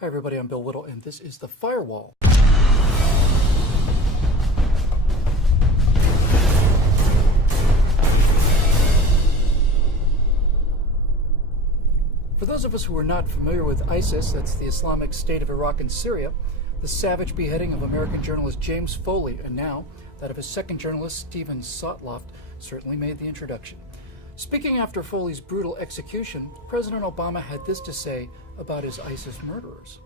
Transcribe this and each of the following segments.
Hi everybody, I'm Bill Whittle and this is The Firewall. For those of us who are not familiar with ISIS, that's the Islamic State of Iraq and Syria, the savage beheading of American journalist James Foley, and now that of his second journalist Steven Sotloff, certainly made the introduction. Speaking after Foley's brutal execution, President Obama had this to say about his ISIS murderers.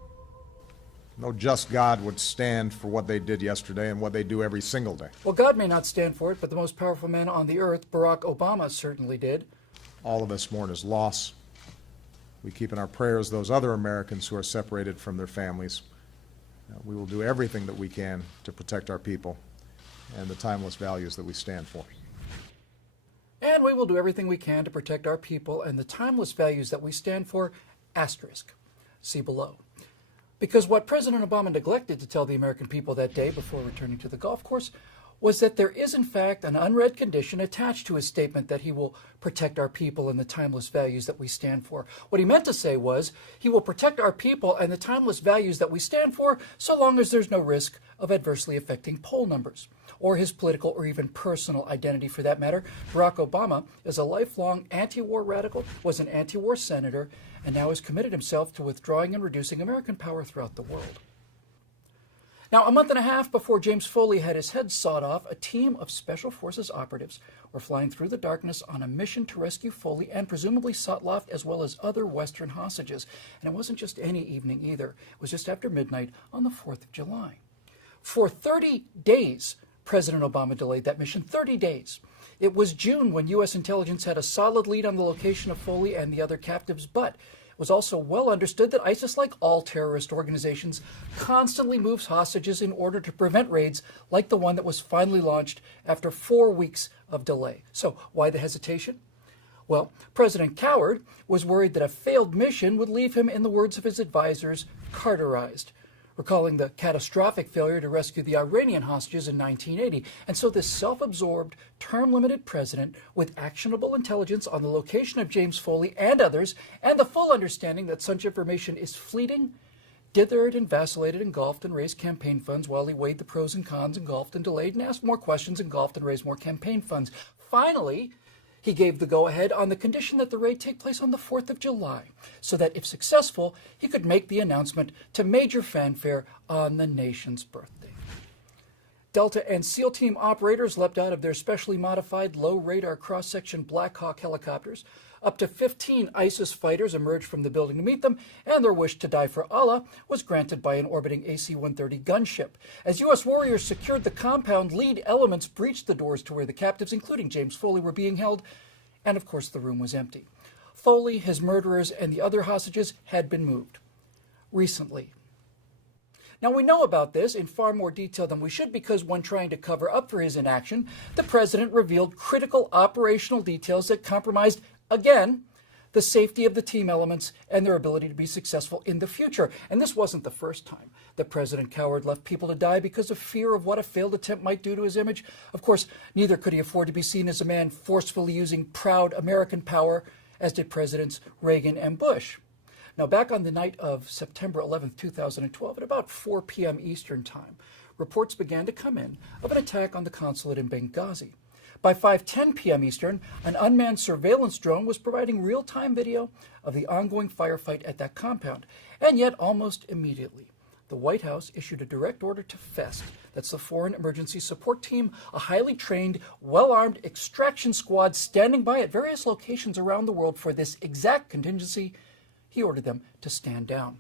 No just God would stand for what they did yesterday and what they do every single day. Well, God may not stand for it, but the most powerful man on the earth, Barack Obama, certainly did. All of us mourn his loss. We keep in our prayers those other Americans who are separated from their families. We will do everything that we can to protect our people and the timeless values that we stand for. And we will do everything we can to protect our people and the timeless values that we stand for, asterisk. See below. Because what President Obama neglected to tell the American people that day before returning to the golf course was that there is in fact an unread condition attached to his statement that he will protect our people and the timeless values that we stand for. What he meant to say was he will protect our people and the timeless values that we stand for so long as there's no risk of adversely affecting poll numbers or his political or even personal identity for that matter. Barack Obama is a lifelong anti-war radical, was an anti-war senator, and now has committed himself to withdrawing and reducing American power throughout the world. Now, a month and a half before James Foley had his head sawed off, a team of Special Forces operatives were flying through the darkness on a mission to rescue Foley and presumably Sotloff as well as other Western hostages. And it wasn't just any evening either. It was just after midnight on the 4th of July. For 30 days, President Obama delayed that mission, 30 days. It was June when U.S. intelligence had a solid lead on the location of Foley and the other captives, but it was also well understood that ISIS, like all terrorist organizations, constantly moves hostages in order to prevent raids like the one that was finally launched after 4 weeks of delay. So why the hesitation? Well, President Coward was worried that a failed mission would leave him, in the words of his advisors, Carterized, recalling the catastrophic failure to rescue the Iranian hostages in 1980. And so this self-absorbed, term-limited president with actionable intelligence on the location of James Foley and others, and the full understanding that such information is fleeting, dithered and vacillated and golfed and raised campaign funds while he weighed the pros and cons and golfed and delayed and asked more questions and golfed and raised more campaign funds. Finally, he gave the go-ahead on the condition that the raid take place on the 4th of July, so that if successful, he could make the announcement to major fanfare on the nation's birthday. Delta and SEAL team operators leapt out of their specially modified low-radar cross-section Black Hawk helicopters. Up to 15 ISIS fighters emerged from the building to meet them, and their wish to die for Allah was granted by an orbiting AC-130 gunship. As U.S. warriors secured the compound, lead elements breached the doors to where the captives, including James Foley, were being held, and of course the room was empty. Foley, his murderers, and the other hostages had been moved recently. Now, we know about this in far more detail than we should because when trying to cover up for his inaction, the president revealed critical operational details that compromised, again, the safety of the team elements and their ability to be successful in the future. And this wasn't the first time that President Coward left people to die because of fear of what a failed attempt might do to his image. Of course, neither could he afford to be seen as a man forcefully using proud American power, as did Presidents Reagan and Bush. Now, back on the night of September 11th, 2012, at about 4 p.m. Eastern Time, reports began to come in of an attack on the consulate in Benghazi. By 5:10 p.m. Eastern, an unmanned surveillance drone was providing real-time video of the ongoing firefight at that compound. And yet, almost immediately, the White House issued a direct order to FEST, that's the Foreign Emergency Support Team, a highly trained, well-armed extraction squad standing by at various locations around the world for this exact contingency. He ordered them to stand down.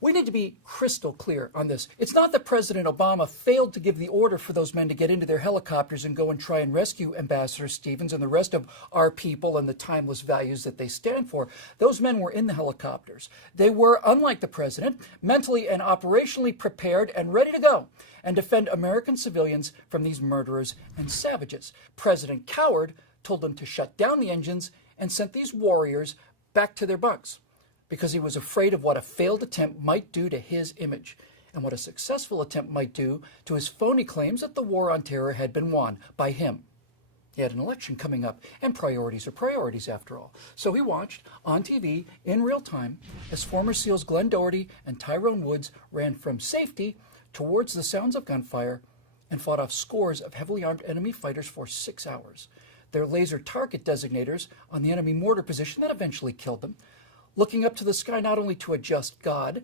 We need to be crystal clear on this. It's not that President Obama failed to give the order for those men to get into their helicopters and go and try and rescue Ambassador Stevens and the rest of our people and the timeless values that they stand for. Those men were in the helicopters. They were, unlike the president, mentally and operationally prepared and ready to go and defend American civilians from these murderers and savages. President Coward told them to shut down the engines and sent these warriors back to their bunks, because he was afraid of what a failed attempt might do to his image and what a successful attempt might do to his phony claims that the war on terror had been won by him. He had an election coming up, and priorities are priorities after all. So he watched on TV in real time as former SEALs Glenn Doherty and Tyrone Woods ran from safety towards the sounds of gunfire and fought off scores of heavily armed enemy fighters for 6 hours. Their laser target designators on the enemy mortar position that eventually killed them, looking up to the sky not only to a just God,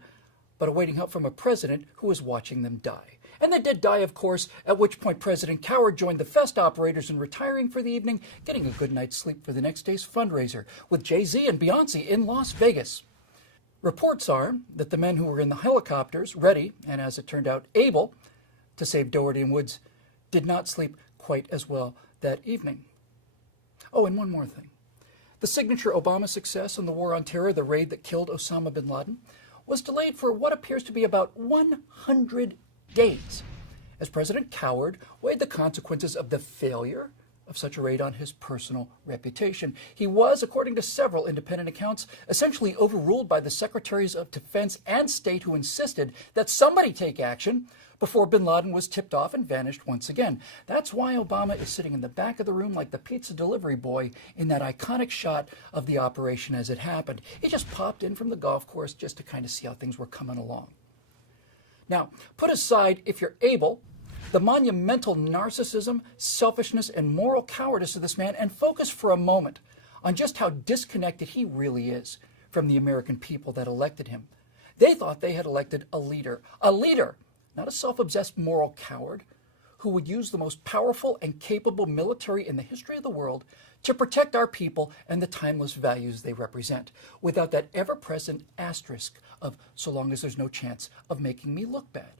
but awaiting help from a president who was watching them die. And they did die, of course, at which point President Coward joined the Fest operators in retiring for the evening, getting a good night's sleep for the next day's fundraiser with Jay-Z and Beyonce in Las Vegas. Reports are that the men who were in the helicopters, ready, and as it turned out, able to save Doherty and Woods, did not sleep quite as well that evening. Oh, and one more thing. The signature Obama success on the war on terror, the raid that killed Osama bin Laden, was delayed for what appears to be about 100 days, as President Coward weighed the consequences of the failure of such a raid on his personal reputation. He was, according to several independent accounts, essentially overruled by the Secretaries of Defense and State who insisted that somebody take action before bin Laden was tipped off and vanished once again. That's why Obama is sitting in the back of the room like the pizza delivery boy in that iconic shot of the operation as it happened. He just popped in from the golf course just to kind of see how things were coming along. Now, put aside, if you're able, the monumental narcissism, selfishness, and moral cowardice of this man and focus for a moment on just how disconnected he really is from the American people that elected him. They thought they had elected a leader, not a self-obsessed moral coward who would use the most powerful and capable military in the history of the world to protect our people and the timeless values they represent, without that ever-present asterisk of so long as there's no chance of making me look bad.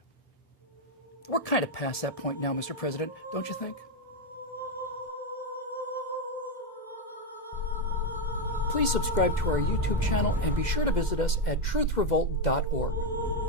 We're kind of past that point now, Mr. President, don't you think? Please subscribe to our YouTube channel and be sure to visit us at truthrevolt.org.